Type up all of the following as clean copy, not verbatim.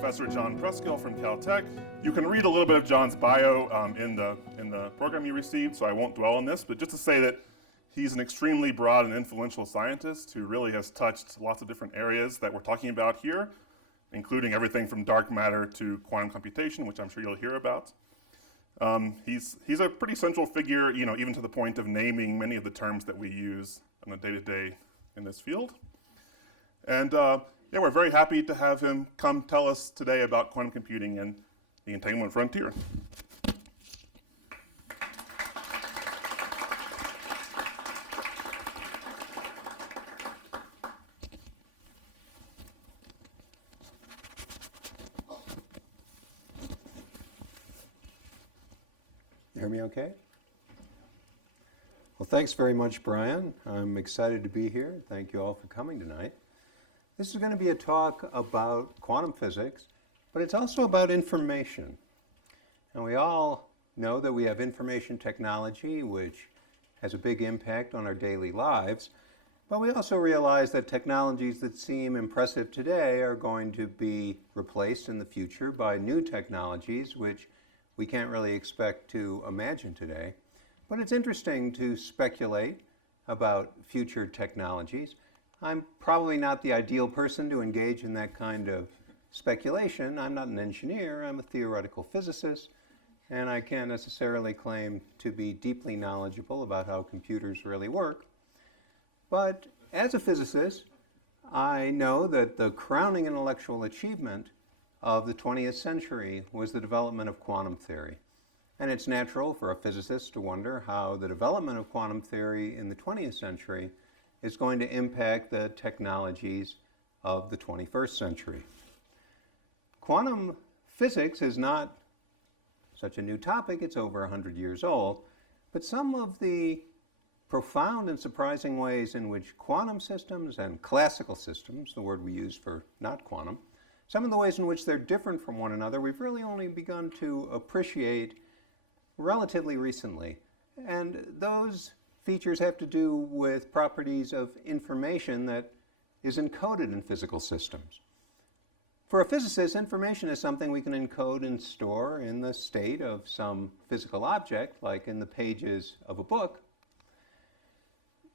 Professor John Preskill from Caltech. You can read a little bit of John's bio in the program you received, so I won't dwell on this, but just to say that he's an extremely broad and influential scientist who really has touched lots of different areas that we're talking about here, including everything from dark matter to quantum computation, which I'm sure you'll hear about. He's a pretty central figure, even to the point of naming many of the terms that we use on a day-to-day in this field. And we're very happy to have him come tell us today about quantum computing and the entanglement frontier. You hear me okay? Well, thanks very much, Brian. I'm excited to be here. Thank you all for coming tonight. This is going to be a talk about quantum physics, but it's also about information. And we all know that we have information technology, which has a big impact on our daily lives, but we also realize that technologies that seem impressive today are going to be replaced in the future by new technologies, which we can't really expect to imagine today. But it's interesting to speculate about future technologies. I'm probably not the ideal person to engage in that kind of speculation. I'm not an engineer, I'm a theoretical physicist, and I can't necessarily claim to be deeply knowledgeable about how computers really work. But as a physicist, I know that the crowning intellectual achievement of the 20th century was the development of quantum theory. And it's natural for a physicist to wonder how the development of quantum theory in the 20th century is going to impact the technologies of the 21st century. Quantum physics is not such a new topic, it's over 100 years old, but some of the profound and surprising ways in which quantum systems and classical systems, the word we use for not quantum, some of the ways in which they're different from one another, we've really only begun to appreciate relatively recently. And those features have to do with properties of information that is encoded in physical systems. For a physicist, information is something we can encode and store in the state of some physical object, like in the pages of a book.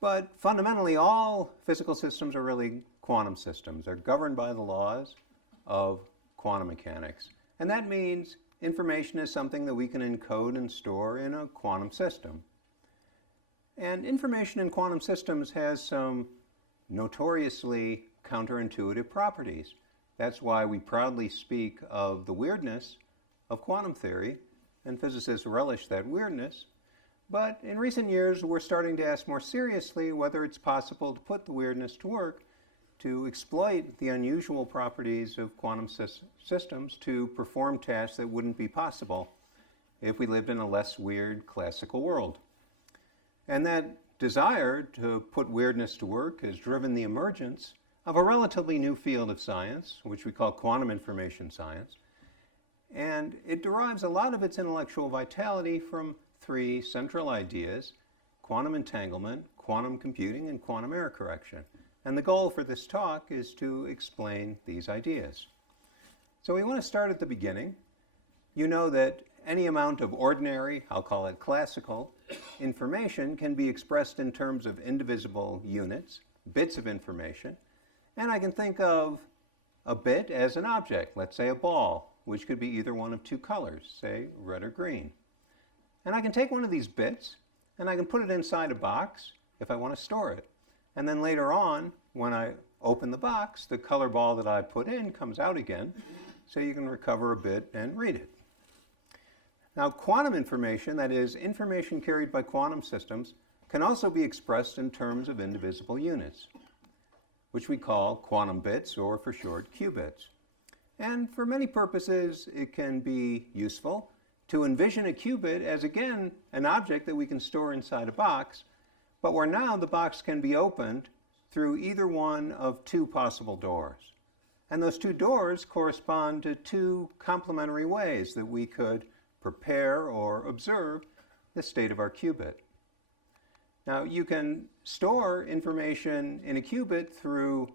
But fundamentally, all physical systems are really quantum systems. They're governed by the laws of quantum mechanics. And that means information is something that we can encode and store in a quantum system. And information in quantum systems has some notoriously counterintuitive properties. That's why we proudly speak of the weirdness of quantum theory, and physicists relish that weirdness. But in recent years, we're starting to ask more seriously whether it's possible to put the weirdness to work to exploit the unusual properties of quantum systems to perform tasks that wouldn't be possible if we lived in a less weird classical world. And that desire to put weirdness to work has driven the emergence of a relatively new field of science, which we call quantum information science. And it derives a lot of its intellectual vitality from three central ideas: quantum entanglement, quantum computing, and quantum error correction. And the goal for this talk is to explain these ideas. So we want to start at the beginning. You know that any amount of ordinary, I'll call it classical, information can be expressed in terms of indivisible units, bits of information. And I can think of a bit as an object, let's say a ball, which could be either one of two colors, say red or green. And I can take one of these bits and I can put it inside a box if I want to store it. And then later on, when I open the box, the color ball that I put in comes out again, so you can recover a bit and read it. Now, quantum information, that is, information carried by quantum systems, can also be expressed in terms of indivisible units, which we call quantum bits, or for short, qubits. And for many purposes, it can be useful to envision a qubit as, again, an object that we can store inside a box, but where now the box can be opened through either one of two possible doors. And those two doors correspond to two complementary ways that we could prepare or observe the state of our qubit. Now, you can store information in a qubit through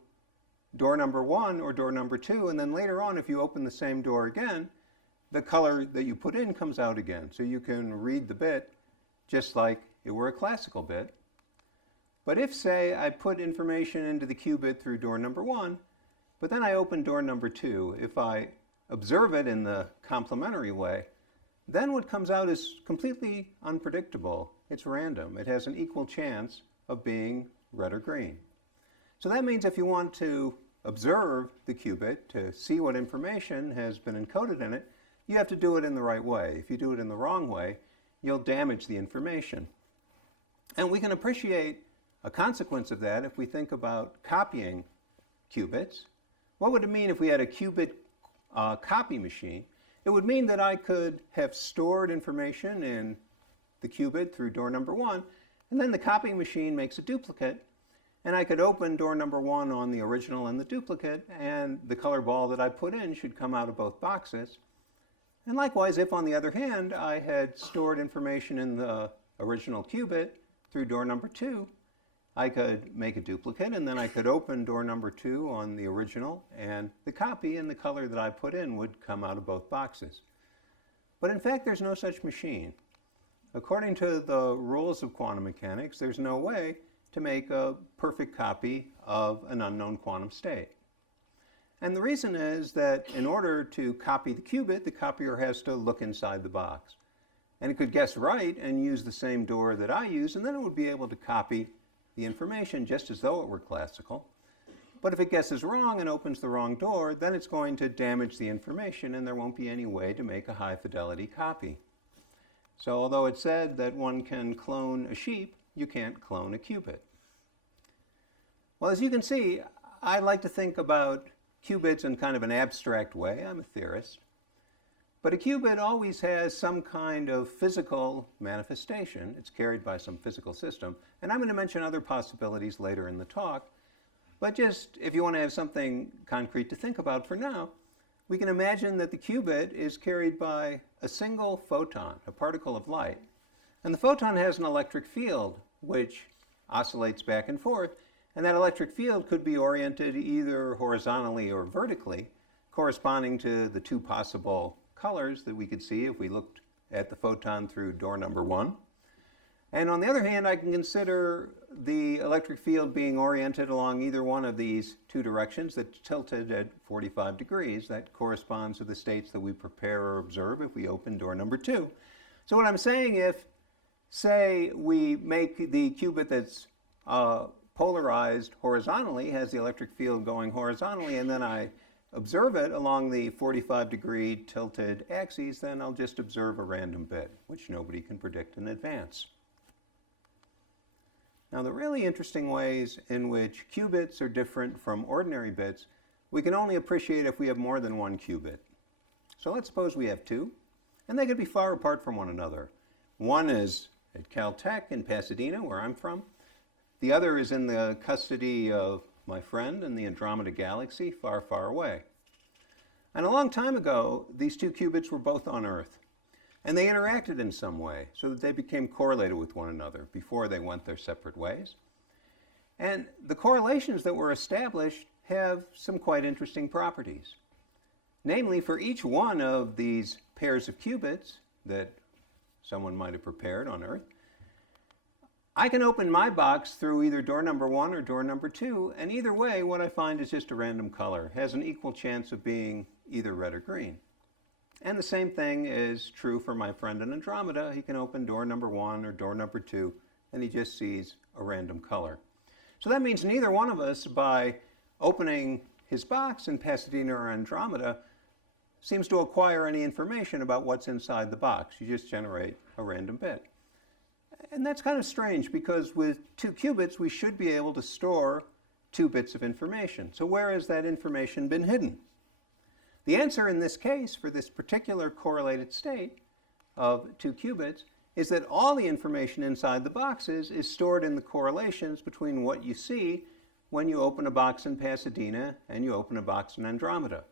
door number 1 or door number 2, and then later on, if you open the same door again, the color that you put in comes out again. So you can read the bit just like it were a classical bit. But if, say, I put information into the qubit through door number 1, but then I open door number 2, if I observe it in the complementary way, then what comes out is completely unpredictable. It's random. It has an equal chance of being red or green. So that means if you want to observe the qubit to see what information has been encoded in it, you have to do it in the right way. If you do it in the wrong way, you'll damage the information. And we can appreciate a consequence of that if we think about copying qubits. What would it mean if we had a qubit copy machine? It would mean that I could have stored information in the qubit through door number 1, and then the copying machine makes a duplicate, and I could open door number 1 on the original and the duplicate, and the color ball that I put in should come out of both boxes. And likewise, if on the other hand I had stored information in the original qubit through door number 2, I could make a duplicate, and then I could open door number 2 on the original, and the copy and the color that I put in would come out of both boxes. But in fact, there's no such machine. According to the rules of quantum mechanics, there's no way to make a perfect copy of an unknown quantum state. And the reason is that in order to copy the qubit, the copier has to look inside the box. And it could guess right and use the same door that I use, and then it would be able to copy the information just as though it were classical. But if it guesses wrong and opens the wrong door, then it's going to damage the information, and there won't be any way to make a high fidelity copy. So although it's said that one can clone a sheep, you can't clone a qubit. Well, as you can see, I like to think about qubits in kind of an abstract way. I'm a theorist. But a qubit always has some kind of physical manifestation. It's carried by some physical system. And I'm going to mention other possibilities later in the talk. But just if you want to have something concrete to think about for now, we can imagine that the qubit is carried by a single photon, a particle of light. And the photon has an electric field which oscillates back and forth. And that electric field could be oriented either horizontally or vertically, corresponding to the two possible colors that we could see if we looked at the photon through door number 1. And on the other hand, I can consider the electric field being oriented along either one of these two directions that's tilted at 45 degrees. That corresponds to the states that we prepare or observe if we open door number 2. So what I'm saying, if, say, we make the qubit that's polarized horizontally, has the electric field going horizontally, and then I observe it along the 45-degree tilted axes, then I'll just observe a random bit, which nobody can predict in advance. Now, the really interesting ways in which qubits are different from ordinary bits, we can only appreciate if we have more than one qubit. So let's suppose we have 2, and they could be far apart from one another. One is at Caltech in Pasadena, where I'm from. The other is in the custody of my friend in the Andromeda galaxy, far, far away. And a long time ago, these two qubits were both on Earth. And they interacted in some way so that they became correlated with one another before they went their separate ways. And the correlations that were established have some quite interesting properties. Namely, for each one of these pairs of qubits that someone might have prepared on Earth, I can open my box through either door number 1 or door number 2, and either way, what I find is just a random color. It has an equal chance of being either red or green. And the same thing is true for my friend in Andromeda. He can open door number 1 or door number 2, and he just sees a random color. So that means neither one of us, by opening his box in Pasadena or Andromeda, seems to acquire any information about what's inside the box. You just generate a random bit. And that's kind of strange, because with 2 qubits, we should be able to store 2 bits of information. So where has that information been hidden? The answer in this case, for this particular correlated state of 2 qubits, is that all the information inside the boxes is stored in the correlations between what you see when you open a box in Pasadena and you open a box in Andromeda.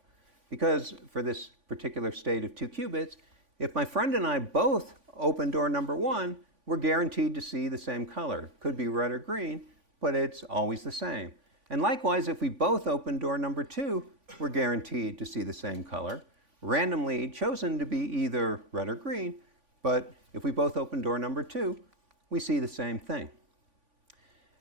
Because for this particular state of 2 qubits, if my friend and I both open door number 1, we're guaranteed to see the same color. Could be red or green, but it's always the same. And likewise, if we both open door number 2, we're guaranteed to see the same color, randomly chosen to be either red or green, but if we both open door number 2, we see the same thing.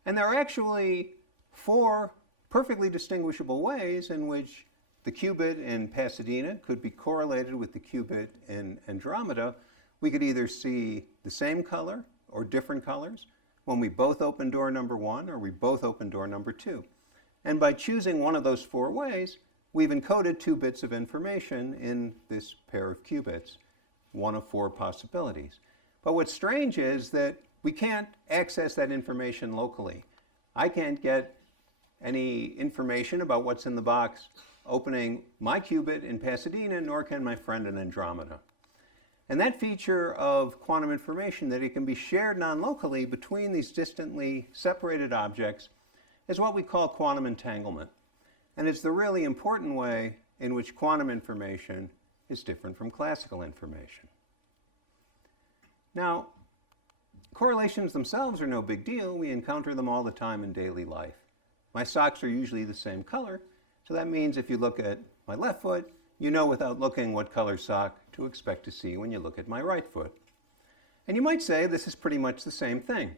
And there are actually 4 perfectly distinguishable ways in which the qubit in Pasadena could be correlated with the qubit in Andromeda. We could either see the same color or different colors when we both open door number 1 or we both open door number 2. And by choosing one of those 4 ways, we've encoded 2 bits of information in this pair of qubits, one of 4 possibilities. But what's strange is that we can't access that information locally. I can't get any information about what's in the box opening my qubit in Pasadena, nor can my friend in Andromeda. And that feature of quantum information, that it can be shared non-locally between these distantly separated objects, is what we call quantum entanglement. And it's the really important way in which quantum information is different from classical information. Now, correlations themselves are no big deal. We encounter them all the time in daily life. My socks are usually the same color, so that means if you look at my left foot, you know without looking what color sock to expect to see when you look at my right foot. And you might say this is pretty much the same thing.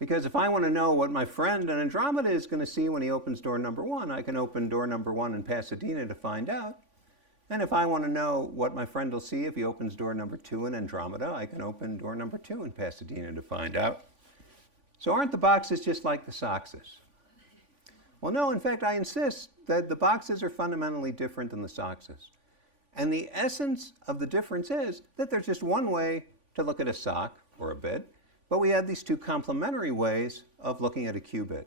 Because if I want to know what my friend in Andromeda is going to see when he opens door number 1, I can open door number 1 in Pasadena to find out. And if I want to know what my friend will see if he opens door number 2 in Andromeda, I can open door number 2 in Pasadena to find out. So aren't the boxes just like the sockses? Well, no, in fact, I insist that the boxes are fundamentally different than the sockses. And the essence of the difference is that there's just one way to look at a sock or a bit, but we have these 2 complementary ways of looking at a qubit.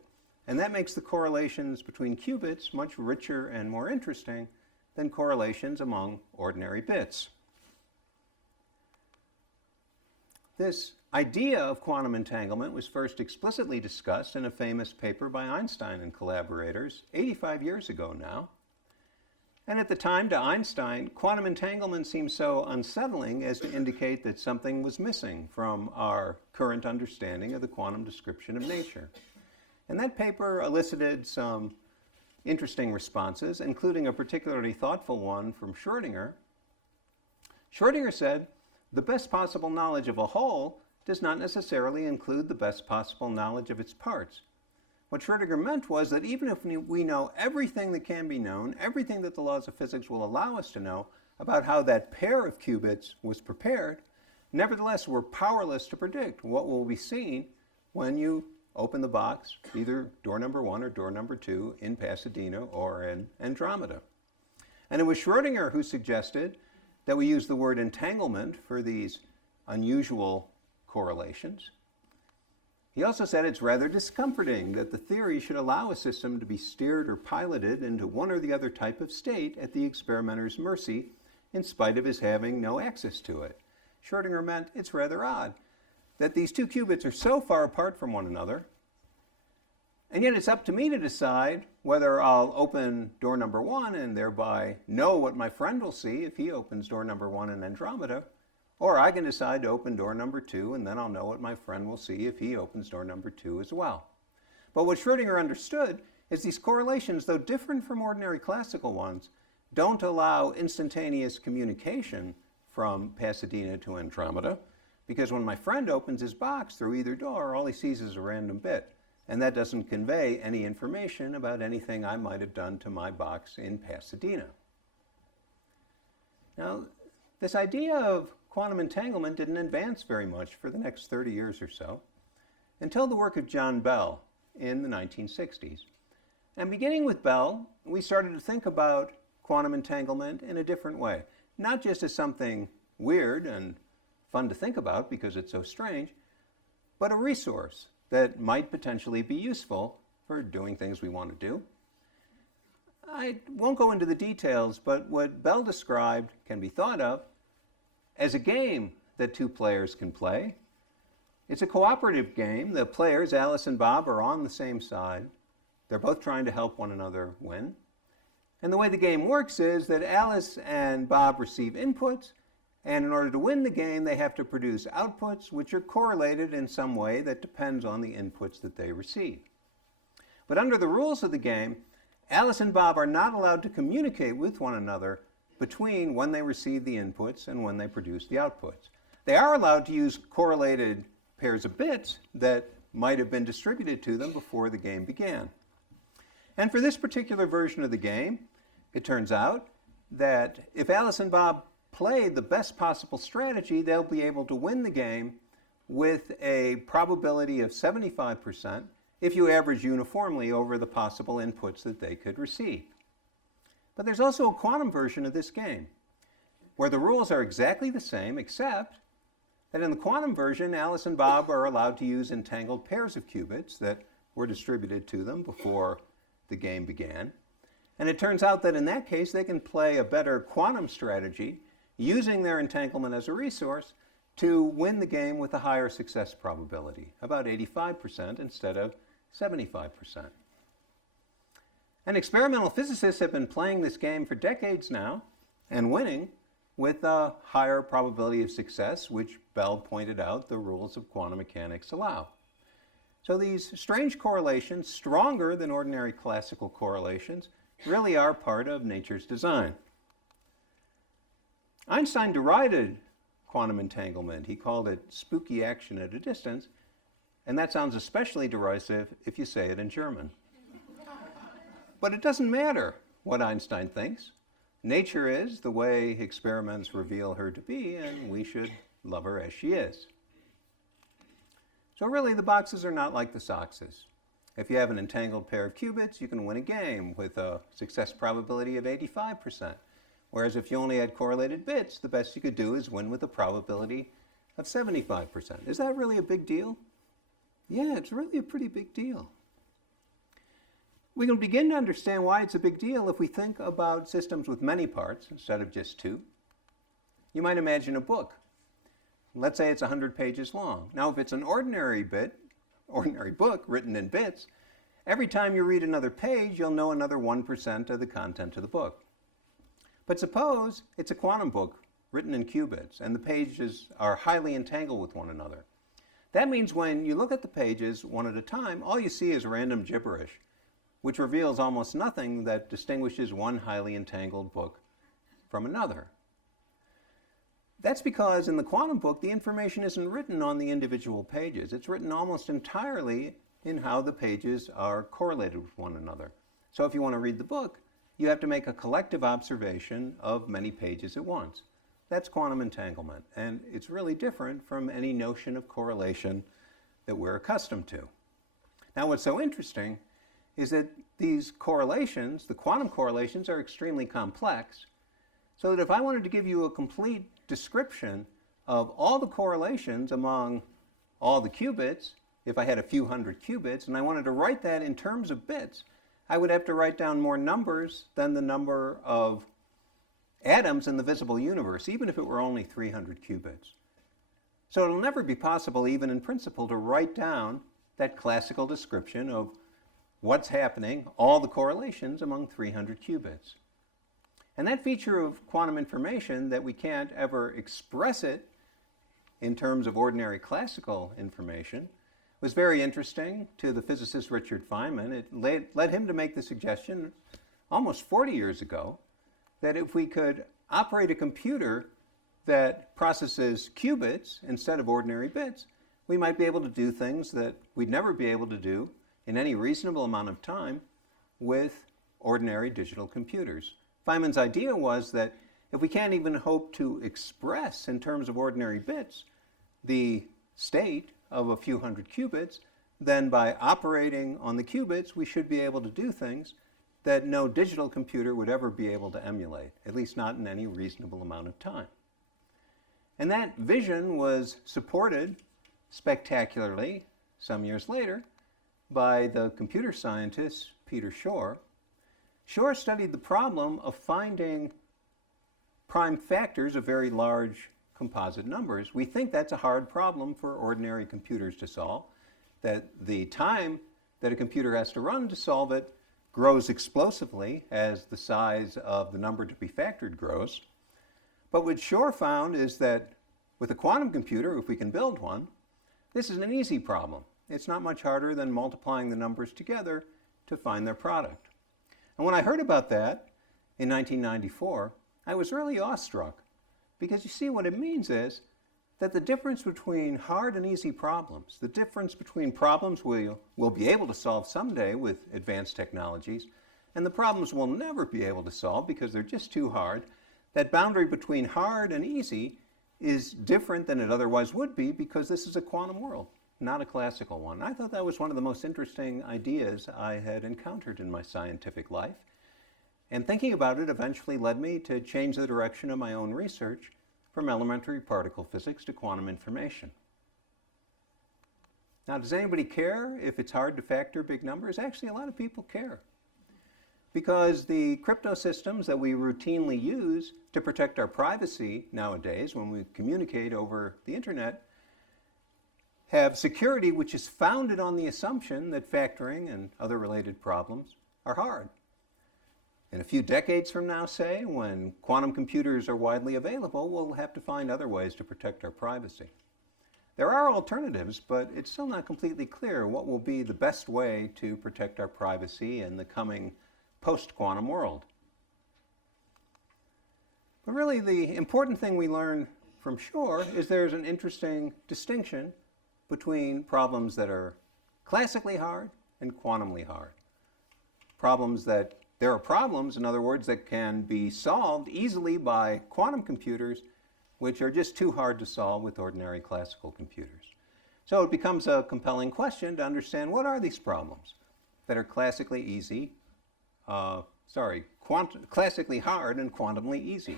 And that makes the correlations between qubits much richer and more interesting than correlations among ordinary bits. This idea of quantum entanglement was first explicitly discussed in a famous paper by Einstein and collaborators 85 years ago now. And at the time, to Einstein, quantum entanglement seemed so unsettling as to indicate that something was missing from our current understanding of the quantum description of nature. And that paper elicited some interesting responses, including a particularly thoughtful one from Schrödinger. Schrödinger said, "The best possible knowledge of a whole does not necessarily include the best possible knowledge of its parts." What Schrödinger meant was that even if we know everything that can be known, everything that the laws of physics will allow us to know about how that pair of qubits was prepared, nevertheless we're powerless to predict what will be seen when you open the box, either door number 1 or door number 2 in Pasadena or in Andromeda. And it was Schrödinger who suggested that we use the word entanglement for these unusual correlations. He also said it's rather discomforting that the theory should allow a system to be steered or piloted into one or the other type of state at the experimenter's mercy, in spite of his having no access to it. Schrödinger meant it's rather odd that these 2 qubits are so far apart from one another, and yet it's up to me to decide whether I'll open door number 1 and thereby know what my friend will see if he opens door number 1 in Andromeda, or I can decide to open door number 2 and then I'll know what my friend will see if he opens door number 2 as well. But what Schrödinger understood is these correlations, though different from ordinary classical ones, don't allow instantaneous communication from Pasadena to Andromeda, because when my friend opens his box through either door, all he sees is a random bit, and that doesn't convey any information about anything I might have done to my box in Pasadena. Now, this idea of quantum entanglement didn't advance very much for the next 30 years or so, until the work of John Bell in the 1960s. And beginning with Bell, we started to think about quantum entanglement in a different way, not just as something weird and fun to think about because it's so strange, but a resource that might potentially be useful for doing things we want to do. I won't go into the details, but what Bell described can be thought of as a game that 2 players can play. It's a cooperative game. The players, Alice and Bob, are on the same side. They're both trying to help one another win. And the way the game works is that Alice and Bob receive inputs, and in order to win the game, they have to produce outputs which are correlated in some way that depends on the inputs that they receive. But under the rules of the game, Alice and Bob are not allowed to communicate with one another between when they receive the inputs and when they produce the outputs. They are allowed to use correlated pairs of bits that might have been distributed to them before the game began. And for this particular version of the game, it turns out that if Alice and Bob play the best possible strategy, they'll be able to win the game with a probability of 75% if you average uniformly over the possible inputs that they could receive. But there's also a quantum version of this game, where the rules are exactly the same, except that in the quantum version, Alice and Bob are allowed to use entangled pairs of qubits that were distributed to them before the game began. And it turns out that in that case, they can play a better quantum strategy using their entanglement as a resource to win the game with a higher success probability, about 85% instead of 75%. And experimental physicists have been playing this game for decades now and winning with a higher probability of success, which Bell pointed out the rules of quantum mechanics allow. So these strange correlations, stronger than ordinary classical correlations, really are part of nature's design. Einstein derided quantum entanglement. He called it spooky action at a distance, and that sounds especially derisive if you say it in German. But it doesn't matter what Einstein thinks. Nature is the way experiments reveal her to be, and we should love her as she is. So really, the boxes are not like the soxes. If you have an entangled pair of qubits, you can win a game with a success probability of 85%. Whereas if you only had correlated bits, the best you could do is win with a probability of 75%. Is that really a big deal? Yeah, it's really a pretty big deal. We can begin to understand why it's a big deal if we think about systems with many parts instead of just two. You might imagine a book. Let's say it's 100 pages long. Now, if it's an ordinary book written in bits, every time you read another page, you'll know another 1% of the content of the book. But suppose it's a quantum book written in qubits, and the pages are highly entangled with one another. That means when you look at the pages one at a time, all you see is random gibberish, which reveals almost nothing that distinguishes one highly entangled book from another. That's because in the quantum book, the information isn't written on the individual pages. It's written almost entirely in how the pages are correlated with one another. So if you want to read the book, you have to make a collective observation of many pages at once. That's quantum entanglement, and it's really different from any notion of correlation that we're accustomed to. Now, what's so interesting is that these correlations, the quantum correlations, are extremely complex, so that if I wanted to give you a complete description of all the correlations among all the qubits, if I had a few hundred qubits, and I wanted to write that in terms of bits, I would have to write down more numbers than the number of atoms in the visible universe, even if it were only 300 qubits. So it'll never be possible, even in principle, to write down that classical description of what's happening, all the correlations among 300 qubits. And that feature of quantum information, that we can't ever express it in terms of ordinary classical information, was very interesting to the physicist Richard Feynman. It led him to make the suggestion almost 40 years ago that if we could operate a computer that processes qubits instead of ordinary bits, we might be able to do things that we'd never be able to do in any reasonable amount of time with ordinary digital computers. Feynman's idea was that if we can't even hope to express in terms of ordinary bits the state of a few hundred qubits, then by operating on the qubits, we should be able to do things that no digital computer would ever be able to emulate, at least not in any reasonable amount of time. And that vision was supported spectacularly some years later by the computer scientist Peter Shor. Shor studied the problem of finding prime factors of very large composite numbers. We think that's a hard problem for ordinary computers to solve, that the time that a computer has to run to solve it grows explosively as the size of the number to be factored grows. But what Shor found is that with a quantum computer, if we can build one, this is an easy problem. It's not much harder than multiplying the numbers together to find their product. And when I heard about that in 1994, I was really awestruck, because you see, what it means is that the difference between hard and easy problems, the difference between problems we'll be able to solve someday with advanced technologies, and the problems we'll never be able to solve because they're just too hard, that boundary between hard and easy is different than it otherwise would be, because this is a quantum world, not a classical one. I thought that was one of the most interesting ideas I had encountered in my scientific life. And thinking about it eventually led me to change the direction of my own research from elementary particle physics to quantum information. Now, does anybody care if it's hard to factor big numbers? Actually, a lot of people care, because the crypto systems that we routinely use to protect our privacy nowadays when we communicate over the internet have security which is founded on the assumption that factoring and other related problems are hard. In a few decades from now, say, when quantum computers are widely available, we'll have to find other ways to protect our privacy. There are alternatives, but it's still not completely clear what will be the best way to protect our privacy in the coming post-quantum world. But really, the important thing we learn from Shor is there's an interesting distinction between problems that are classically hard and quantumly hard. There are problems, in other words, that can be solved easily by quantum computers, which are just too hard to solve with ordinary classical computers. So it becomes a compelling question to understand, what are these problems that are classically classically hard and quantumly easy?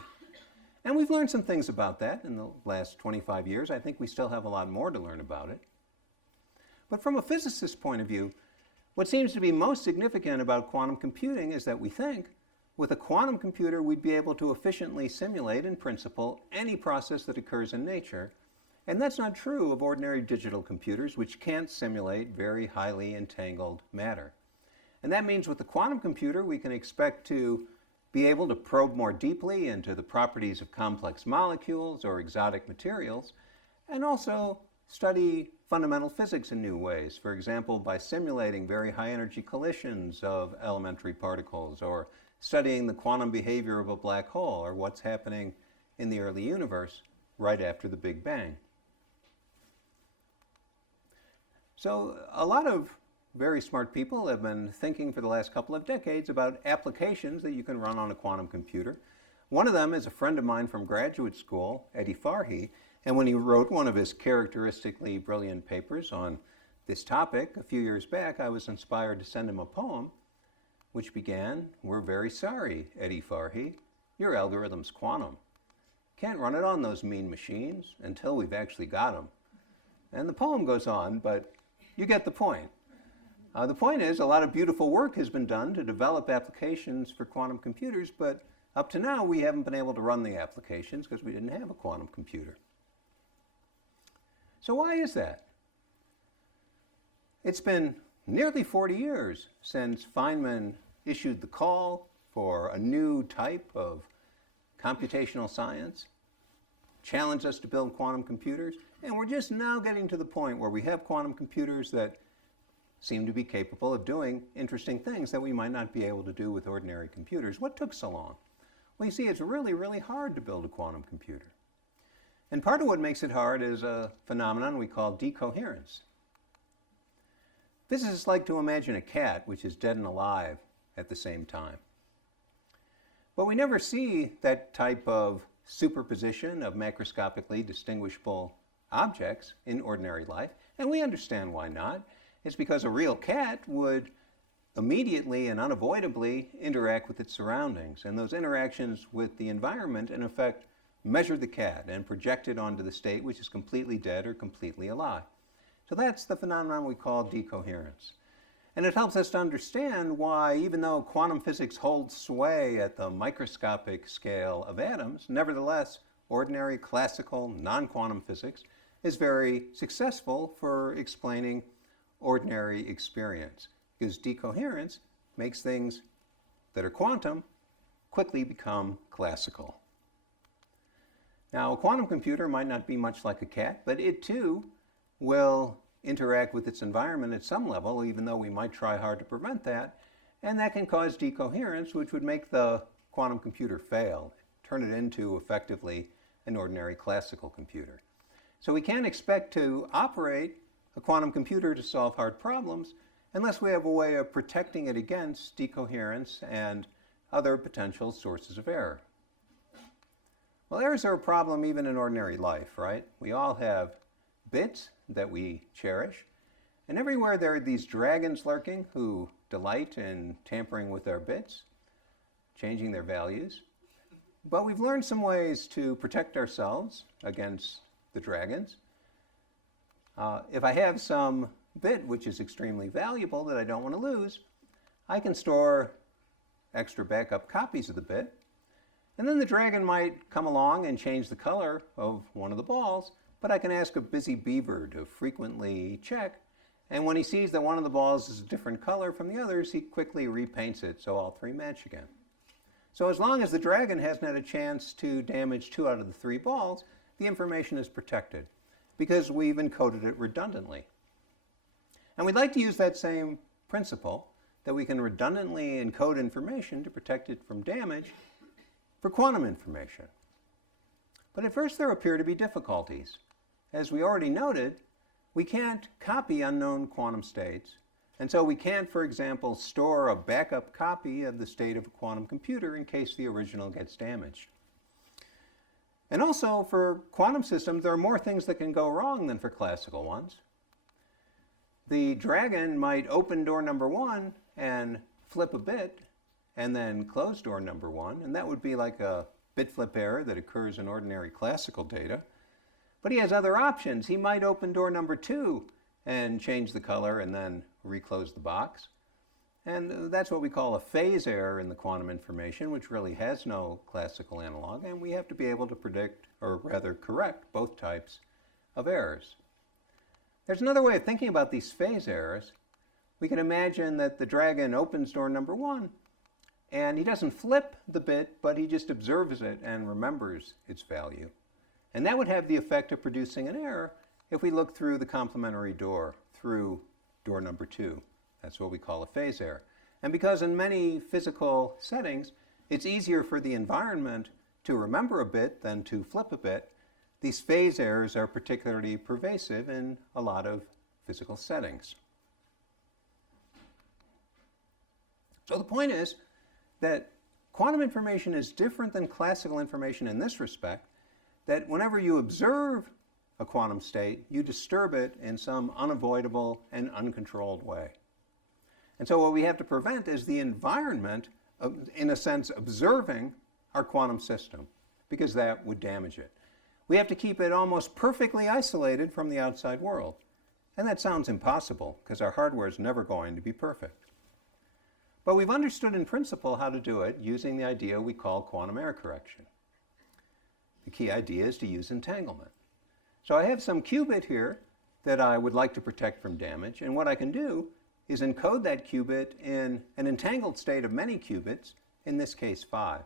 And we've learned some things about that in the last 25 years. I think we still have a lot more to learn about it. But from a physicist's point of view, what seems to be most significant about quantum computing is that we think with a quantum computer we'd be able to efficiently simulate, in principle, any process that occurs in nature. And that's not true of ordinary digital computers, which can't simulate very highly entangled matter. And that means with the quantum computer we can expect to be able to probe more deeply into the properties of complex molecules or exotic materials, and also study fundamental physics in new ways, for example, by simulating very high energy collisions of elementary particles, or studying the quantum behavior of a black hole, or what's happening in the early universe right after the Big Bang. So a lot of very smart people have been thinking for the last couple of decades about applications that you can run on a quantum computer. One of them is a friend of mine from graduate school, Eddie Farhi, and when he wrote one of his characteristically brilliant papers on this topic a few years back, I was inspired to send him a poem which began, "We're very sorry, Eddie Farhi, your algorithm's quantum. Can't run it on those mean machines until we've actually got them." And the poem goes on, but you get the point. The point is, a lot of beautiful work has been done to develop applications for quantum computers, but up to now we haven't been able to run the applications because we didn't have a quantum computer. So why is that? It's been nearly 40 years since Feynman issued the call for a new type of computational science, challenged us to build quantum computers, and we're just now getting to the point where we have quantum computers that seem to be capable of doing interesting things that we might not be able to do with ordinary computers. What took so long? Well, you see, it's really, really hard to build a quantum computer. And part of what makes it hard is a phenomenon we call decoherence. Physicists like to imagine a cat which is dead and alive at the same time. But we never see that type of superposition of macroscopically distinguishable objects in ordinary life, and we understand why not. It's because a real cat would immediately and unavoidably interact with its surroundings, and those interactions with the environment, in effect, measure the cat and project it onto the state which is completely dead or completely alive. So that's the phenomenon we call decoherence. And it helps us to understand why, even though quantum physics holds sway at the microscopic scale of atoms, nevertheless, ordinary classical non-quantum physics is very successful for explaining ordinary experience, because decoherence makes things that are quantum quickly become classical. Now, a quantum computer might not be much like a cat, but it too will interact with its environment at some level, even though we might try hard to prevent that. And that can cause decoherence, which would make the quantum computer fail, turn it into effectively an ordinary classical computer. So we can't expect to operate a quantum computer to solve hard problems unless we have a way of protecting it against decoherence and other potential sources of error. Well, errors are a problem even in ordinary life, right? We all have bits that we cherish, and everywhere there are these dragons lurking who delight in tampering with our bits, changing their values. But we've learned some ways to protect ourselves against the dragons. If I have some bit which is extremely valuable that I don't want to lose, I can store extra backup copies of the bit. And then the dragon might come along and change the color of one of the balls, but I can ask a busy beaver to frequently check. And when he sees that one of the balls is a different color from the others, he quickly repaints it so all three match again. So as long as the dragon hasn't had a chance to damage 2 out of the 3 balls, the information is protected because we've encoded it redundantly. And we'd like to use that same principle, that we can redundantly encode information to protect it from damage, for quantum information. But at first there appear to be difficulties. As we already noted, we can't copy unknown quantum states, and so we can't, for example, store a backup copy of the state of a quantum computer in case the original gets damaged. And also, for quantum systems, there are more things that can go wrong than for classical ones. The dragon might open door number 1 and flip a bit, and then close door number 1, and that would be like a bit flip error that occurs in ordinary classical data. But he has other options. He might open door number 2 and change the color and then reclose the box. And that's what we call a phase error in the quantum information, which really has no classical analog, and we have to be able to predict, or rather correct, both types of errors. There's another way of thinking about these phase errors. We can imagine that the dragon opens door number 1, and he doesn't flip the bit, but he just observes it and remembers its value. And that would have the effect of producing an error if we look through the complementary door, through door number 2. That's what we call a phase error. And because in many physical settings, it's easier for the environment to remember a bit than to flip a bit, these phase errors are particularly pervasive in a lot of physical settings. So the point is that quantum information is different than classical information in this respect, that whenever you observe a quantum state, you disturb it in some unavoidable and uncontrolled way. And so what we have to prevent is the environment, in a sense, observing our quantum system, because that would damage it. We have to keep it almost perfectly isolated from the outside world. And that sounds impossible, because our hardware is never going to be perfect. But we've understood in principle how to do it using the idea we call quantum error correction. The key idea is to use entanglement. So I have some qubit here that I would like to protect from damage, and what I can do is encode that qubit in an entangled state of many qubits, in this case 5.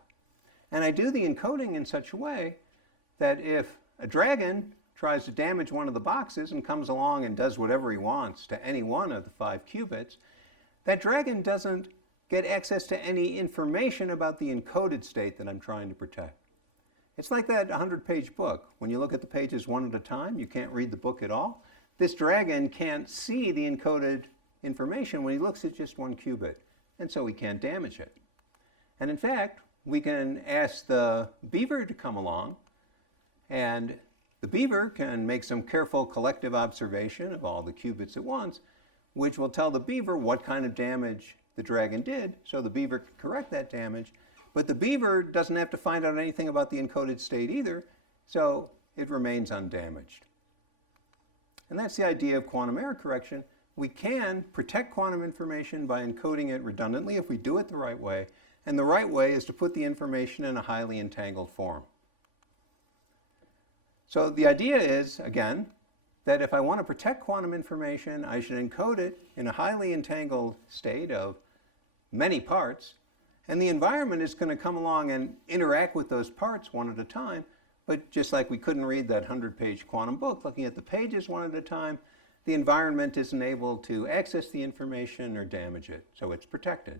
And I do the encoding in such a way that if a dragon tries to damage one of the boxes and comes along and does whatever he wants to any one of the 5 qubits, that dragon doesn't get access to any information about the encoded state that I'm trying to protect. It's like that 100-page book. When you look at the pages one at a time, you can't read the book at all. This dragon can't see the encoded information when he looks at just one qubit, and so we can't damage it. And in fact, we can ask the beaver to come along, and the beaver can make some careful collective observation of all the qubits at once, which will tell the beaver what kind of damage the dragon did, so the beaver can correct that damage. But the beaver doesn't have to find out anything about the encoded state either, so it remains undamaged. And that's the idea of quantum error correction. We can protect quantum information by encoding it redundantly if we do it the right way, and the right way is to put the information in a highly entangled form. So the idea is, again, that if I want to protect quantum information, I should encode it in a highly entangled state of many parts, and the environment is going to come along and interact with those parts one at a time. But just like we couldn't read that 100-page quantum book looking at the pages one at a time, the environment isn't able to access the information or damage it, so it's protected.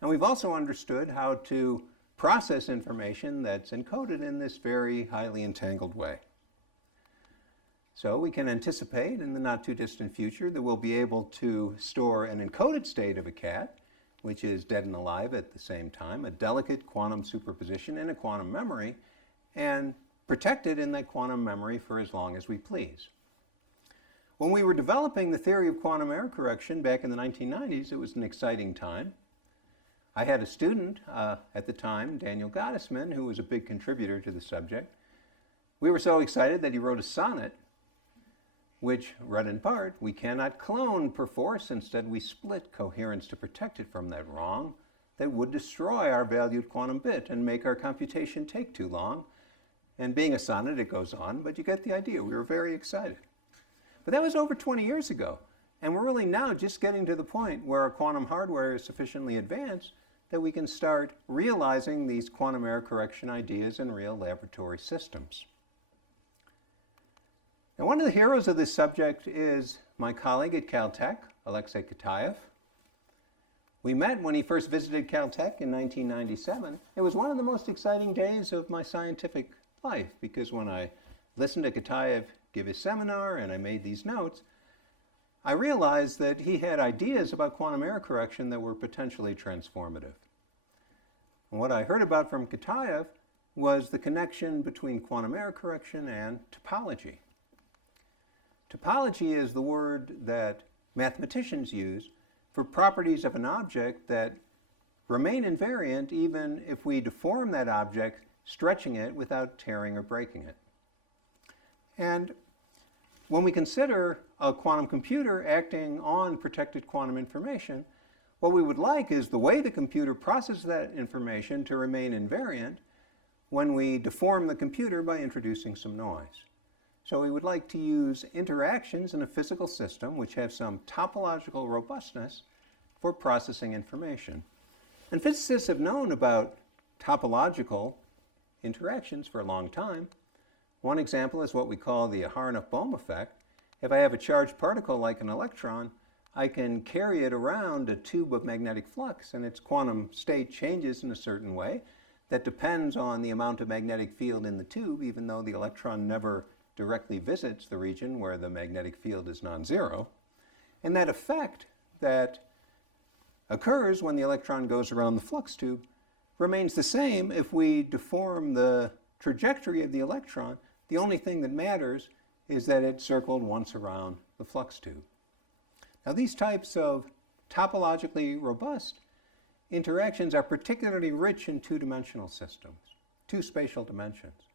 And we've also understood how to process information that's encoded in this very highly entangled way. So we can anticipate in the not too distant future that we'll be able to store an encoded state of a cat, which is dead and alive at the same time, a delicate quantum superposition in a quantum memory, and protect it in that quantum memory for as long as we please. When we were developing the theory of quantum error correction back in the 1990s, it was an exciting time. I had a student at the time, Daniel Gottesman, who was a big contributor to the subject. We were so excited that he wrote a sonnet which read in part, "We cannot clone perforce, instead we split coherence to protect it from that wrong that would destroy our valued quantum bit and make our computation take too long." And being a sonnet, it goes on, but you get the idea. We were very excited. But that was over 20 years ago, and we're really now just getting to the point where our quantum hardware is sufficiently advanced that we can start realizing these quantum error correction ideas in real laboratory systems. Now, one of the heroes of this subject is my colleague at Caltech, Alexei Kitaev. We met when he first visited Caltech in 1997. It was one of the most exciting days of my scientific life, because when I listened to Kitaev give his seminar and I made these notes, I realized that he had ideas about quantum error correction that were potentially transformative. And what I heard about from Kitaev was the connection between quantum error correction and topology. Topology is the word that mathematicians use for properties of an object that remain invariant even if we deform that object, stretching it without tearing or breaking it. And when we consider a quantum computer acting on protected quantum information, what we would like is the way the computer processes that information to remain invariant when we deform the computer by introducing some noise. So we would like to use interactions in a physical system which have some topological robustness for processing information. And physicists have known about topological interactions for a long time. One example is what we call the Aharonov-Bohm effect. If I have a charged particle like an electron, I can carry it around a tube of magnetic flux, and its quantum state changes in a certain way that depends on the amount of magnetic field in the tube, even though the electron never directly visits the region where the magnetic field is non-zero. And that effect that occurs when the electron goes around the flux tube remains the same if we deform the trajectory of the electron. The only thing that matters is that it circled once around the flux tube. Now, these types of topologically robust interactions are particularly rich in two-dimensional systems, two spatial dimensions.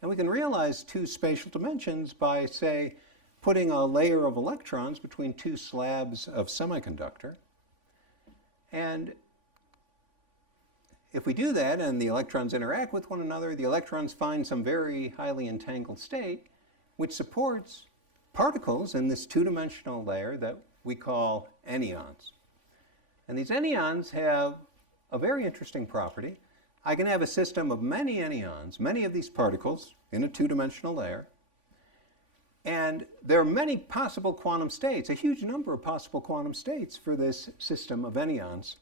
And we can realize two spatial dimensions by, say, putting a layer of electrons between two slabs of semiconductor. And if we do that and the electrons interact with one another, the electrons find some very highly entangled state which supports particles in this two-dimensional layer that we call anyons. And these anyons have a very interesting property. I can have a system of many anyons, many of these particles in a two-dimensional layer, and there are many possible quantum states, a huge number of possible quantum states for this system of anyons.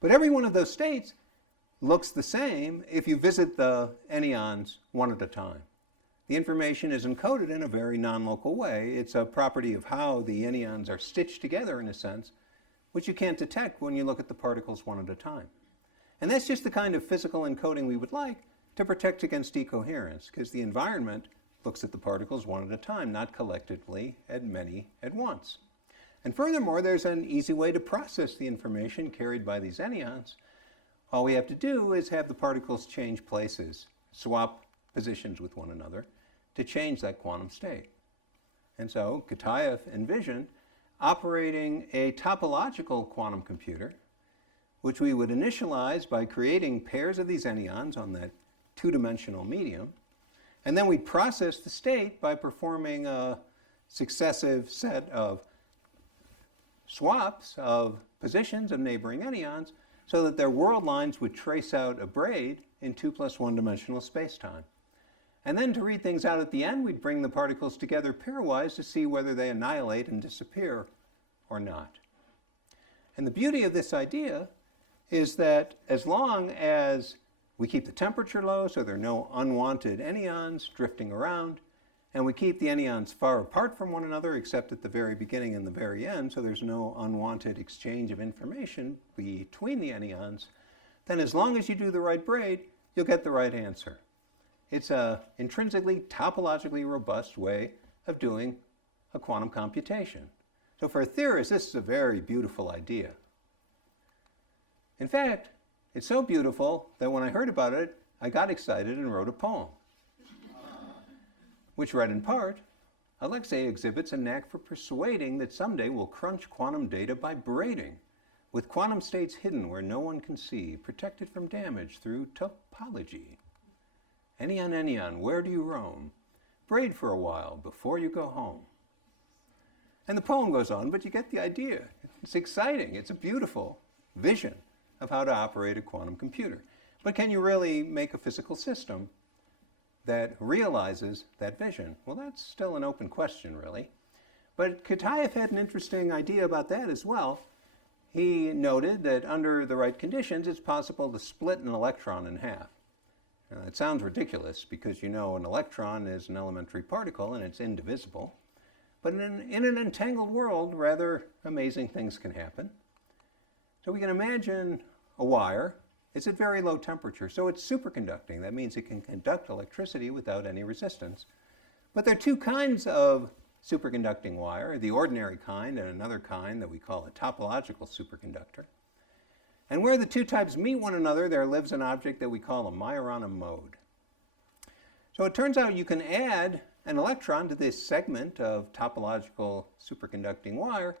But every one of those states looks the same if you visit the anyons one at a time. The information is encoded in a very non-local way. It's a property of how the anyons are stitched together, in a sense, which you can't detect when you look at the particles one at a time. And that's just the kind of physical encoding we would like to protect against decoherence, because the environment looks at the particles one at a time, not collectively at many at once. And furthermore, there's an easy way to process the information carried by these anyons. All we have to do is have the particles change places, swap positions with one another to change that quantum state. And so Kitaev envisioned operating a topological quantum computer, which we would initialize by creating pairs of these anyons on that two-dimensional medium. And then we'd process the state by performing a successive set of swaps of positions of neighboring anyons so that their world lines would trace out a braid in 2+1 dimensional space-time. And then to read things out at the end, we'd bring the particles together pairwise to see whether they annihilate and disappear or not. And the beauty of this idea is that as long as we keep the temperature low so there are no unwanted anyons drifting around, and we keep the anyons far apart from one another except at the very beginning and the very end, so there's no unwanted exchange of information between the anyons, then as long as you do the right braid, you'll get the right answer. It's an intrinsically, topologically robust way of doing a quantum computation. So for a theorist, this is a very beautiful idea. In fact, it's so beautiful that when I heard about it, I got excited and wrote a poem, which read in part, Alexei exhibits a knack for persuading that someday we'll crunch quantum data by braiding, with quantum states hidden where no one can see, protected from damage through topology. Enyon, enyon, where do you roam? Braid for a while before you go home. And the poem goes on, but you get the idea. It's exciting. It's a beautiful vision of how to operate a quantum computer. But can you really make a physical system that realizes that vision? Well, that's still an open question, really. But Kitaev had an interesting idea about that as well. He noted that under the right conditions, it's possible to split an electron in half. Now, it sounds ridiculous because you know an electron is an elementary particle and it's indivisible. But in an entangled world, rather amazing things can happen. So we can imagine a wire. It's at very low temperature, so it's superconducting. That means it can conduct electricity without any resistance. But there are two kinds of superconducting wire, the ordinary kind and another kind that we call a topological superconductor. And where the two types meet one another, there lives an object that we call a Majorana mode. So it turns out you can add an electron to this segment of topological superconducting wire,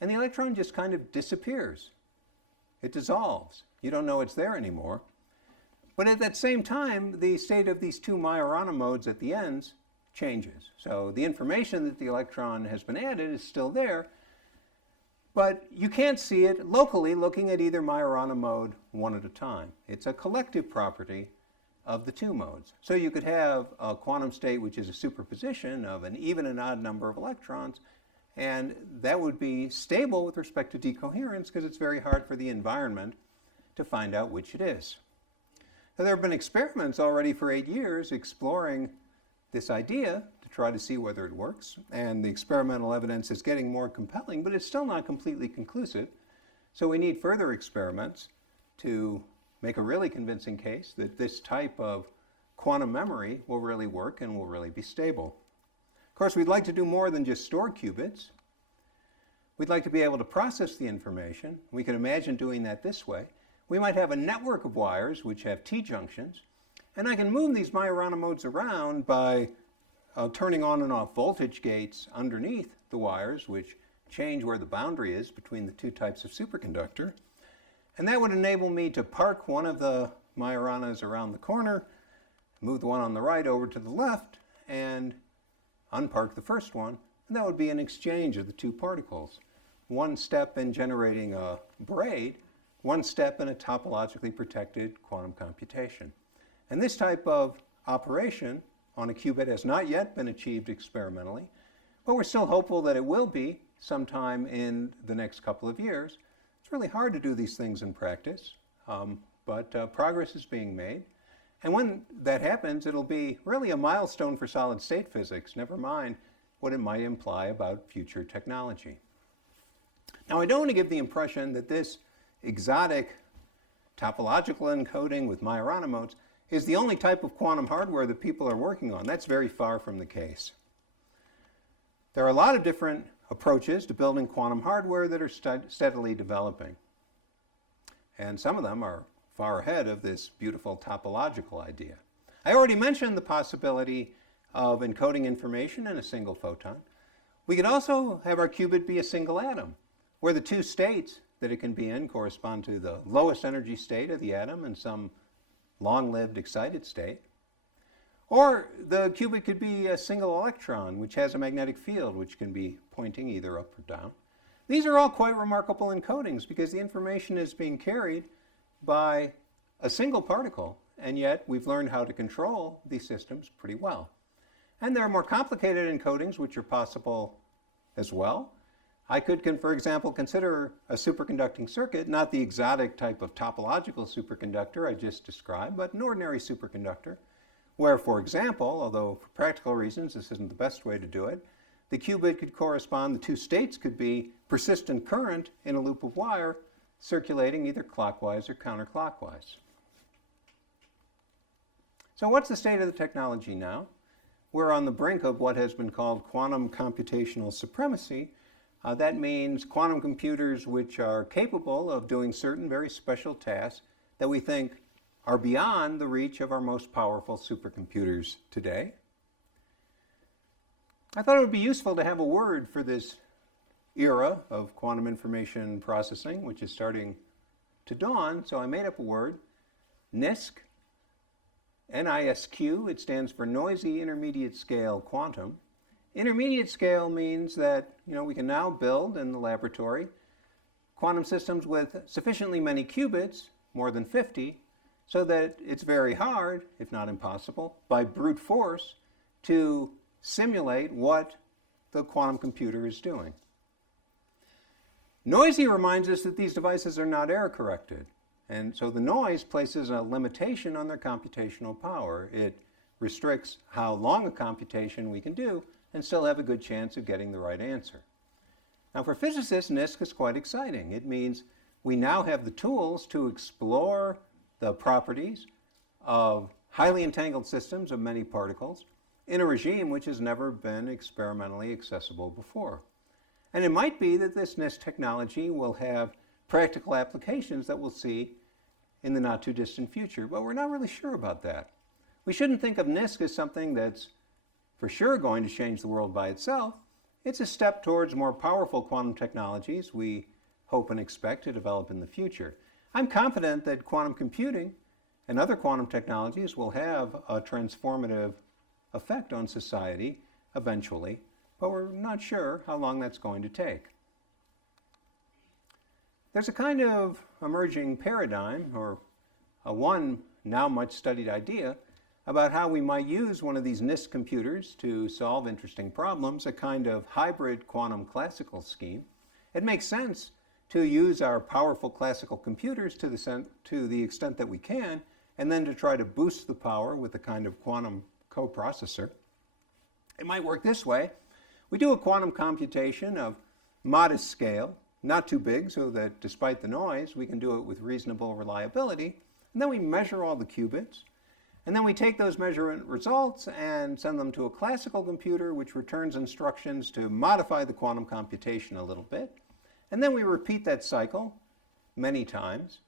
and the electron just kind of disappears. It dissolves. You don't know it's there anymore. But at that same time, the state of these two Majorana modes at the ends changes. So the information that the electron has been added is still there, but you can't see it locally looking at either Majorana mode one at a time. It's a collective property of the two modes. So you could have a quantum state which is a superposition of an even and odd number of electrons, and that would be stable with respect to decoherence because it's very hard for the environment to find out which it is. Now, there have been experiments already for 8 years exploring this idea to try to see whether it works, and the experimental evidence is getting more compelling, but it's still not completely conclusive. So we need further experiments to make a really convincing case that this type of quantum memory will really work and will really be stable. Of course, we'd like to do more than just store qubits. We'd like to be able to process the information. We can imagine doing that this way. We might have a network of wires which have T-junctions, and I can move these Majorana modes around by turning on and off voltage gates underneath the wires, which change where the boundary is between the two types of superconductor. And that would enable me to park one of the Majoranas around the corner, move the one on the right over to the left, and unpark the first one, and that would be an exchange of the two particles. One step in generating a braid, one step in a topologically protected quantum computation. And this type of operation on a qubit has not yet been achieved experimentally, but we're still hopeful that it will be sometime in the next couple of years. It's really hard to do these things in practice, but progress is being made. And when that happens, it'll be really a milestone for solid state physics, never mind what it might imply about future technology. Now, I don't want to give the impression that this exotic topological encoding with Majorana modes is the only type of quantum hardware that people are working on. That's very far from the case. There are a lot of different approaches to building quantum hardware that are steadily developing. And some of them are far ahead of this beautiful topological idea. I already mentioned the possibility of encoding information in a single photon. We could also have our qubit be a single atom, where the two states that it can be in correspond to the lowest energy state of the atom and some long-lived excited state. Or the qubit could be a single electron, which has a magnetic field, which can be pointing either up or down. These are all quite remarkable encodings because the information is being carried by a single particle. and yet we've learned how to control these systems pretty well. And there are more complicated encodings which are possible as well. I could, for example, consider a superconducting circuit, not the exotic type of topological superconductor I just described, but an ordinary superconductor, where, for example, although for practical reasons this isn't the best way to do it, the qubit could correspond, the two states could be persistent current in a loop of wire circulating either clockwise or counterclockwise. So what's the state of the technology now? We're on the brink of what has been called quantum computational supremacy. That means quantum computers which are capable of doing certain very special tasks that we think are beyond the reach of our most powerful supercomputers today. I thought it would be useful to have a word for this era of quantum information processing, which is starting to dawn, so I made up a word, NISQ, N-I-S-Q. It stands for Noisy Intermediate Scale Quantum. Intermediate scale means that we can now build in the laboratory quantum systems with sufficiently many qubits, more than 50, so that it's very hard, if not impossible, by brute force to simulate what the quantum computer is doing. Noisy reminds us that these devices are not error corrected. And so the noise places a limitation on their computational power. It restricts how long a computation we can do and still have a good chance of getting the right answer. Now for physicists, NISQ is quite exciting. It means we now have the tools to explore the properties of highly entangled systems of many particles in a regime which has never been experimentally accessible before. And it might be that this NISQ technology will have practical applications that we'll see in the not too distant future, but we're not really sure about that. We shouldn't think of NISQ as something that's for sure going to change the world by itself. It's a step towards more powerful quantum technologies we hope and expect to develop in the future. I'm confident that quantum computing and other quantum technologies will have a transformative effect on society eventually, but we're not sure how long that's going to take. There's a kind of emerging paradigm, or one now much studied idea, about how we might use one of these NISQ computers to solve interesting problems, a kind of hybrid quantum classical scheme. It makes sense to use our powerful classical computers to the extent that we can, and then to try to boost the power with a kind of quantum coprocessor. It might work this way. We do a quantum computation of modest scale, not too big so that despite the noise we can do it with reasonable reliability, and then we measure all the qubits, and then we take those measurement results and send them to a classical computer which returns instructions to modify the quantum computation a little bit, and then we repeat that cycle many times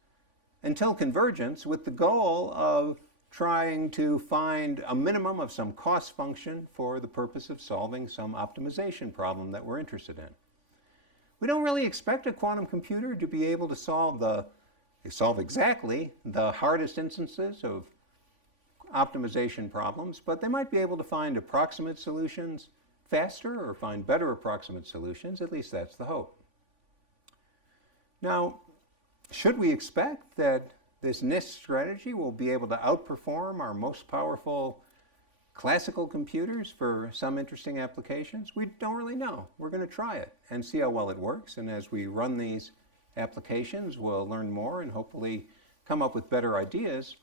until convergence, with the goal of trying to find a minimum of some cost function for the purpose of solving some optimization problem that we're interested in. We don't really expect a quantum computer to be able to solve exactly the hardest instances of optimization problems, but they might be able to find approximate solutions faster or find better approximate solutions. At least that's the hope. Now, should we expect that this NISQ strategy will be able to outperform our most powerful classical computers for some interesting applications? We don't really know. We're going to try it and see how well it works. And as we run these applications, we'll learn more and hopefully come up with better ideas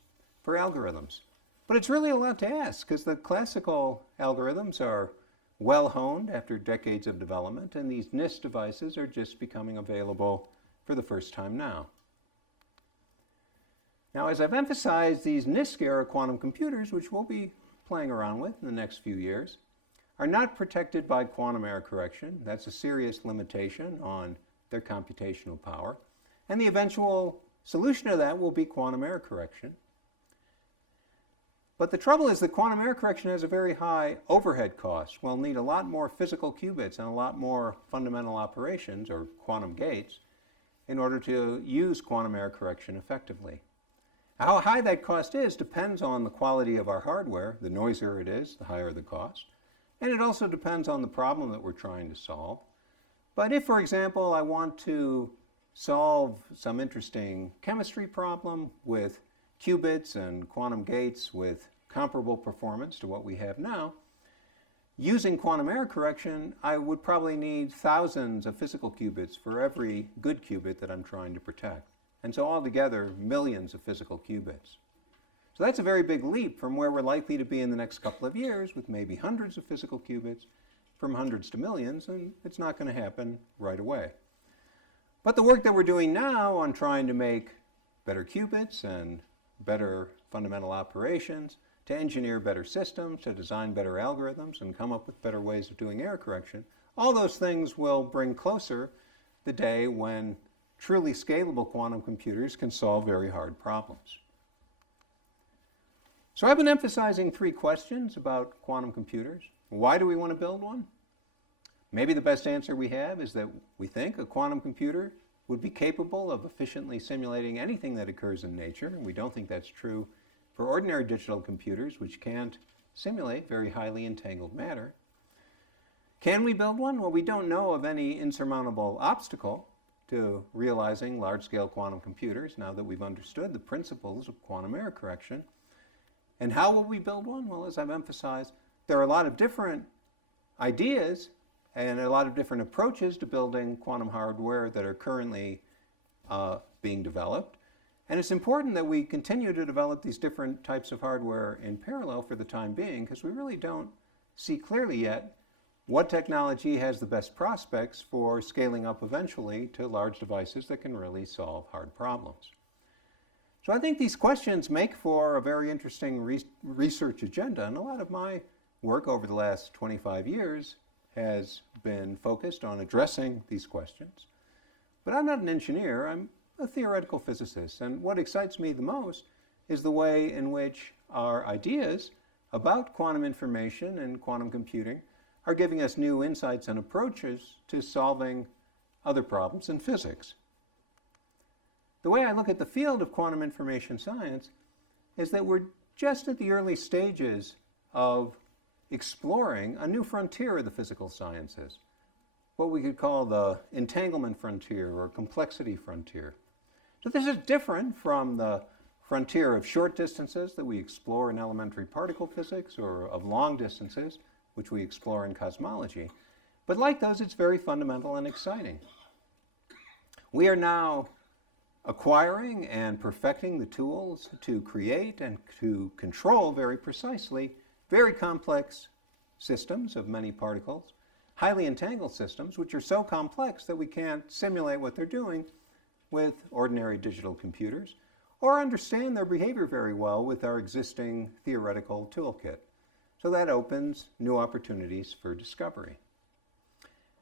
for algorithms. But it's really a lot to ask because the classical algorithms are well honed after decades of development, and these NISQ devices are just becoming available for the first time now. Now, as I've emphasized, these NISQ-era quantum computers, which we'll be playing around with in the next few years, are not protected by quantum error correction. That's a serious limitation on their computational power. And the eventual solution to that will be quantum error correction. But the trouble is that quantum error correction has a very high overhead cost. We'll need a lot more physical qubits and a lot more fundamental operations, or quantum gates, in order to use quantum error correction effectively. How high that cost is depends on the quality of our hardware. The noisier it is, the higher the cost. And it also depends on the problem that we're trying to solve. But if, for example, I want to solve some interesting chemistry problem with qubits and quantum gates with comparable performance to what we have now, using quantum error correction, I would probably need thousands of physical qubits for every good qubit that I'm trying to protect. And so altogether, millions of physical qubits. So that's a very big leap from where we're likely to be in the next couple of years with maybe hundreds of physical qubits, from hundreds to millions, and it's not going to happen right away. But the work that we're doing now on trying to make better qubits and better fundamental operations, to engineer better systems, to design better algorithms, and come up with better ways of doing error correction, all those things will bring closer the day when truly scalable quantum computers can solve very hard problems. So I've been emphasizing 3 questions about quantum computers. Why do we want to build one? Maybe the best answer we have is that we think a quantum computer would be capable of efficiently simulating anything that occurs in nature, and we don't think that's true for ordinary digital computers, which can't simulate very highly entangled matter. Can we build one? Well, we don't know of any insurmountable obstacle to realizing large-scale quantum computers now that we've understood the principles of quantum error correction. And how will we build one? Well, as I've emphasized, there are a lot of different ideas and a lot of different approaches to building quantum hardware that are currently being developed. And it's important that we continue to develop these different types of hardware in parallel for the time being, because we really don't see clearly yet what technology has the best prospects for scaling up eventually to large devices that can really solve hard problems. So I think these questions make for a very interesting research agenda, and a lot of my work over the last 25 years has been focused on addressing these questions. But I'm not an engineer, I'm a theoretical physicist, and what excites me the most is the way in which our ideas about quantum information and quantum computing are giving us new insights and approaches to solving other problems in physics. The way I look at the field of quantum information science is that we're just at the early stages of exploring a new frontier of the physical sciences, what we could call the entanglement frontier or complexity frontier. So this is different from the frontier of short distances that we explore in elementary particle physics, or of long distances, which we explore in cosmology. But like those, it's very fundamental and exciting. We are now acquiring and perfecting the tools to create and to control very precisely very complex systems of many particles, highly entangled systems, which are so complex that we can't simulate what they're doing with ordinary digital computers, or understand their behavior very well with our existing theoretical toolkit. So that opens new opportunities for discovery.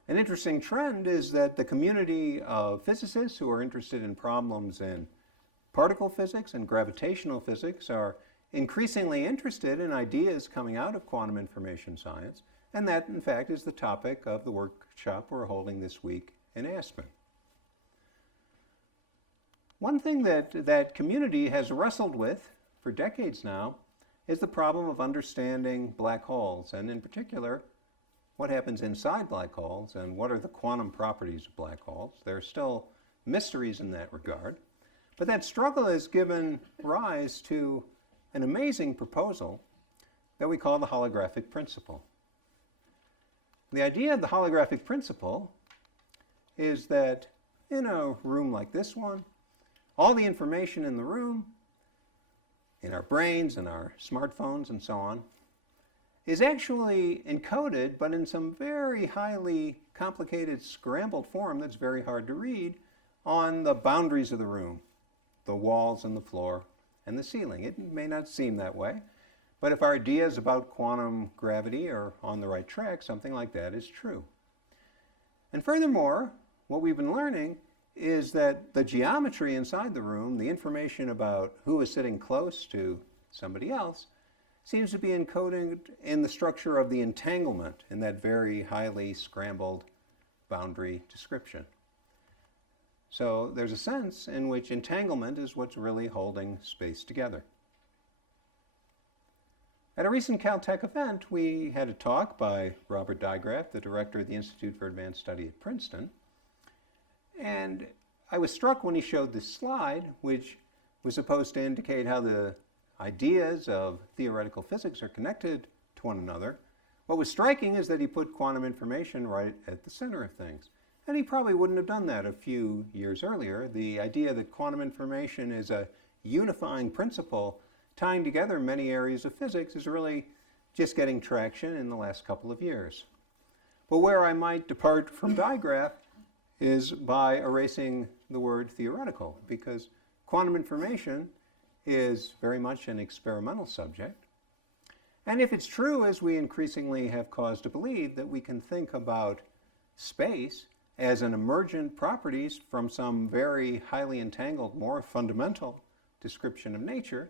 An interesting trend is that the community of physicists who are interested in problems in particle physics and gravitational physics are increasingly interested in ideas coming out of quantum information science, and that, in fact, is the topic of the workshop we're holding this week in Aspen. One thing that community has wrestled with for decades now is the problem of understanding black holes, and in particular, what happens inside black holes and what are the quantum properties of black holes. There are still mysteries in that regard, but that struggle has given rise to an amazing proposal that we call the holographic principle. The idea of the holographic principle is that in a room like this one, all the information in the room, in our brains and our smartphones and so on, is actually encoded, but in some very highly complicated scrambled form that's very hard to read on the boundaries of the room, the walls and the floor and the ceiling. It may not seem that way, but if our ideas about quantum gravity are on the right track, something like that is true. And furthermore, what we've been learning is that the geometry inside the room, the information about who is sitting close to somebody else, seems to be encoded in the structure of the entanglement in that very highly scrambled boundary description. So there's a sense in which entanglement is what's really holding space together. At a recent Caltech event, we had a talk by Robert Digraph, the director of the Institute for Advanced Study at Princeton. And I was struck when he showed this slide, which was supposed to indicate how the ideas of theoretical physics are connected to one another. What was striking is that he put quantum information right at the center of things. And he probably wouldn't have done that a few years earlier. The idea that quantum information is a unifying principle tying together many areas of physics is really just getting traction in the last couple of years. But where I might depart from digraph is by erasing the word theoretical, because quantum information is very much an experimental subject. And if it's true, as we increasingly have cause to believe, that we can think about space as an emergent properties from some very highly entangled, more fundamental description of nature,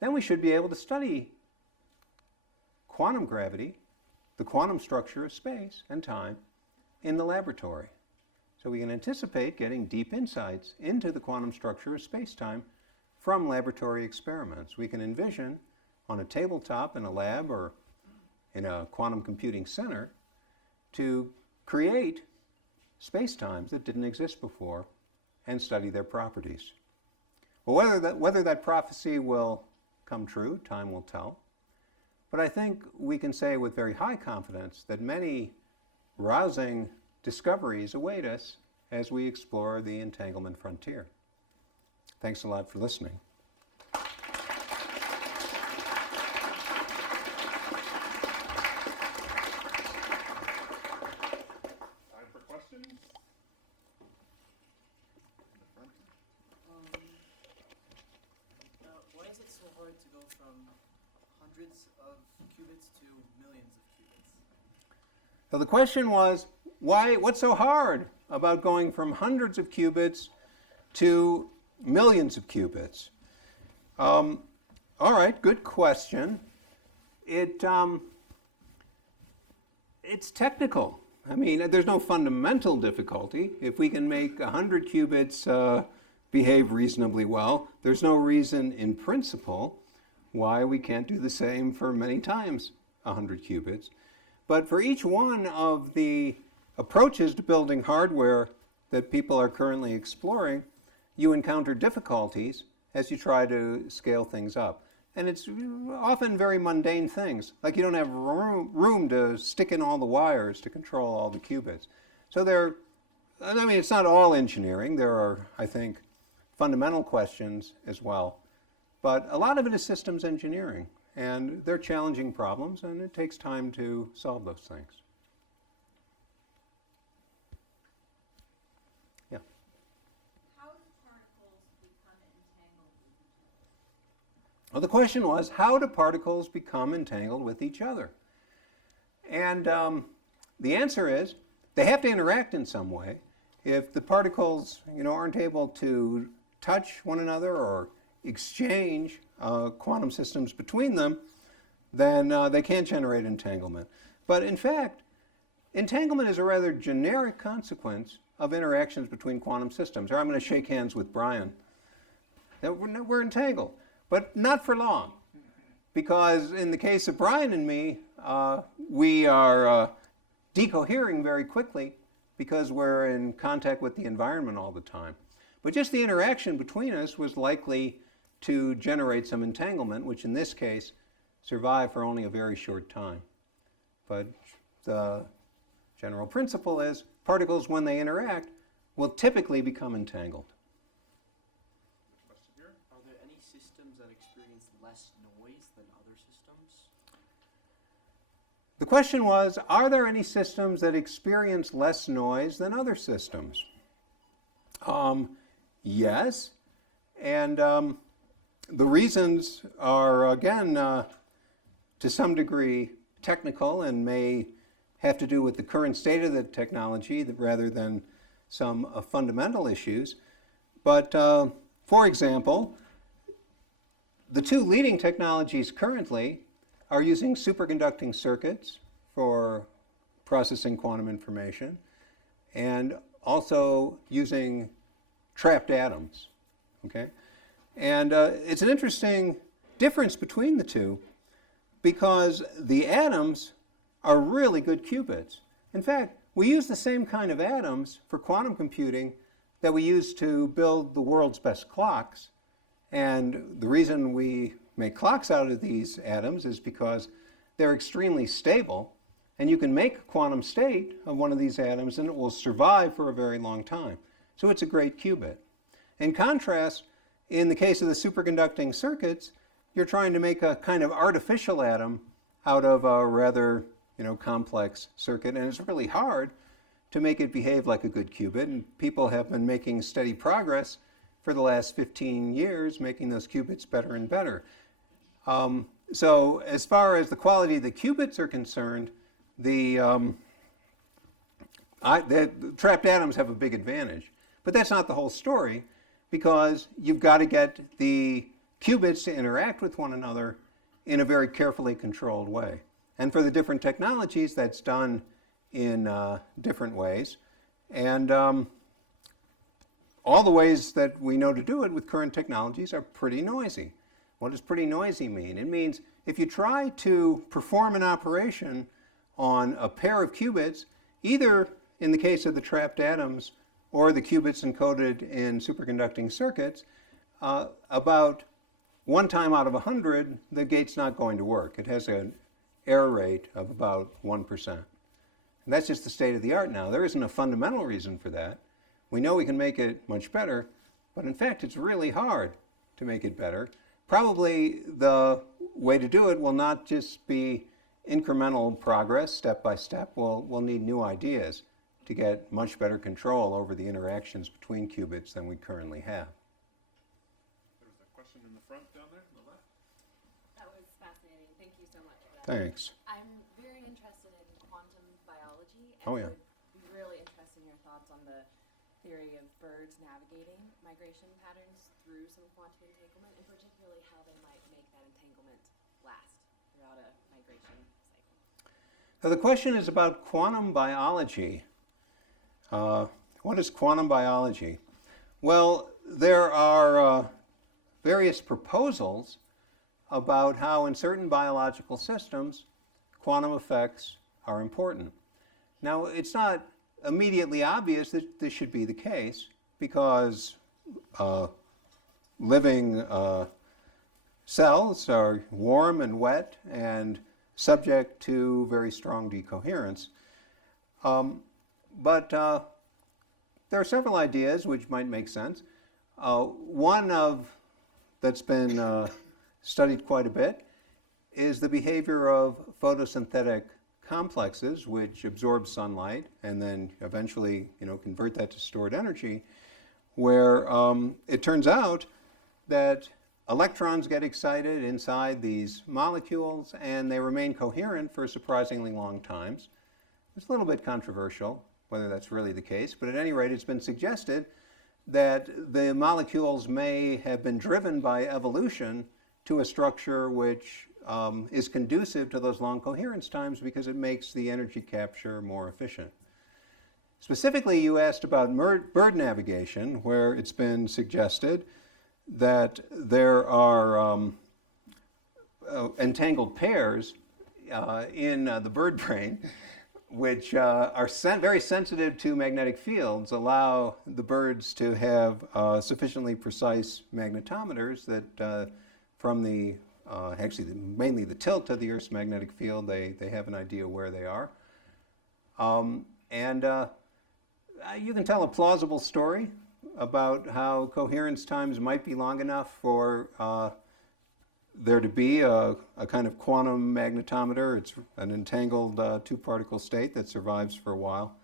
then we should be able to study quantum gravity, the quantum structure of space and time, in the laboratory. So we can anticipate getting deep insights into the quantum structure of space-time from laboratory experiments. We can envision on a tabletop in a lab or in a quantum computing center to create space-times that didn't exist before and study their properties. Well, whether that prophecy will come true, time will tell. But I think we can say with very high confidence that many rousing discoveries await us as we explore the entanglement frontier. Thanks a lot for listening. Time for questions? In the front. Why is it so hard to go from hundreds of qubits to millions of qubits? So the question was, what's so hard about going from hundreds of qubits to millions of qubits? All right, good question. It's technical. I mean, there's no fundamental difficulty. If we can make 100 qubits behave reasonably well, there's no reason in principle why we can't do the same for many times 100 qubits. But for each one of the approaches to building hardware that people are currently exploring, you encounter difficulties as you try to scale things up. And it's often very mundane things, like you don't have room to stick in all the wires to control all the qubits. So it's not all engineering. There are, I think, fundamental questions as well. But a lot of it is systems engineering. And they're challenging problems, and it takes time to solve those things. Yeah. How do particles become entangled with each other? Well, the question was, how do particles become entangled with each other? And the answer is, they have to interact in some way. If the particles, aren't able to touch one another or exchange quantum systems between them, then they can't generate entanglement. But in fact, entanglement is a rather generic consequence of interactions between quantum systems. Or I'm going to shake hands with Brian. We're entangled, but not for long. Because in the case of Brian and me, we are decohering very quickly because we're in contact with the environment all the time. But just the interaction between us was likely to generate some entanglement, which in this case survived for only a very short time. But the general principle is particles, when they interact, will typically become entangled. Question here? Are there any systems that experience less noise than other systems? The question was, are there any systems that experience less noise than other systems? Yes. And the reasons are, again, to some degree technical and may have to do with the current state of the technology rather than some fundamental issues. But for example, the two leading technologies currently are using superconducting circuits for processing quantum information and also using trapped atoms. Okay? And it's an interesting difference between the two because the atoms are really good qubits. In fact, we use the same kind of atoms for quantum computing that we use to build the world's best clocks And the reason we make clocks out of these atoms is because they're extremely stable, and you can make a quantum state of one of these atoms and it will survive for a very long time. So it's a great qubit. In contrast, in the case of the superconducting circuits, you're trying to make a kind of artificial atom out of a rather complex circuit, and it's really hard to make it behave like a good qubit, and people have been making steady progress for the last 15 years, making those qubits better and better. So as far as the quality of the qubits are concerned, the trapped atoms have a big advantage. But that's not the whole story, because you've got to get the qubits to interact with one another in a very carefully controlled way. And for the different technologies, that's done in different ways. And all the ways that we know to do it with current technologies are pretty noisy. What does pretty noisy mean? It means if you try to perform an operation on a pair of qubits, either in the case of the trapped atoms or the qubits encoded in superconducting circuits, about one time out of 100, the gate's not going to work. It has an error rate of about 1%. And that's just the state of the art now. There isn't a fundamental reason for that. We know we can make it much better, but in fact, it's really hard to make it better. Probably the way to do it will not just be incremental progress, step by step. We'll need new ideas to get much better control over the interactions between qubits than we currently have. There was a question in the front down there on the left. That was fascinating. Thank you so much for that. Thanks. I'm very interested in quantum biology, and Oh, yeah. would be really interested in your thoughts on the theory of birds navigating migration patterns through some quantum entanglement, and particularly how they might make that entanglement last throughout a migration cycle. Now, the question is about quantum biology. What is quantum biology? Well, there are various proposals about how in certain biological systems quantum effects are important. Now, it's not immediately obvious that this should be the case, because living cells are warm and wet and subject to very strong decoherence. But there are several ideas which might make sense. One that's been studied quite a bit is the behavior of photosynthetic complexes, which absorb sunlight and then eventually convert that to stored energy, where it turns out that electrons get excited inside these molecules and they remain coherent for surprisingly long times. It's a little bit controversial whether that's really the case, but at any rate, it's been suggested that the molecules may have been driven by evolution to a structure which is conducive to those long coherence times because it makes the energy capture more efficient. Specifically, you asked about bird navigation, where it's been suggested that there are entangled pairs in the bird brain, which are very sensitive to magnetic fields, allow the birds to have sufficiently precise magnetometers that from the mainly the tilt of the Earth's magnetic field, they have an idea where they are. You can tell a plausible story about how coherence times might be long enough for there to be a kind of quantum magnetometer. It's an entangled two-particle state that survives for a while.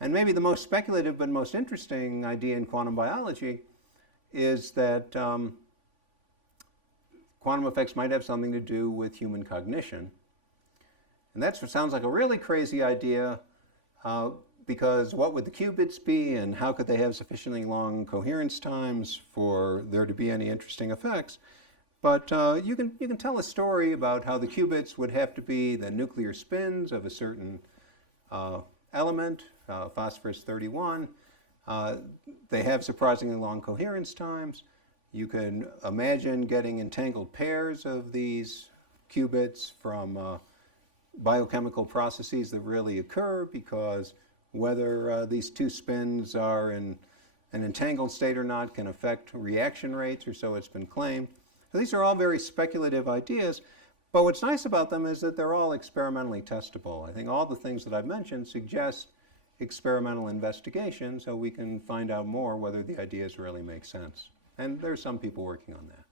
And maybe the most speculative but most interesting idea in quantum biology is that quantum effects might have something to do with human cognition. And that sounds like a really crazy idea, because what would the qubits be, and how could they have sufficiently long coherence times for there to be any interesting effects? But you can tell a story about how the qubits would have to be the nuclear spins of a certain element, phosphorus-31. They have surprisingly long coherence times. You can imagine getting entangled pairs of these qubits from biochemical processes that really occur, because whether these two spins are in an entangled state or not can affect reaction rates, or so it's been claimed. So these are all very speculative ideas, but what's nice about them is that they're all experimentally testable. I think all the things that I've mentioned suggest experimental investigation so we can find out more whether the ideas really make sense. And there's some people working on that.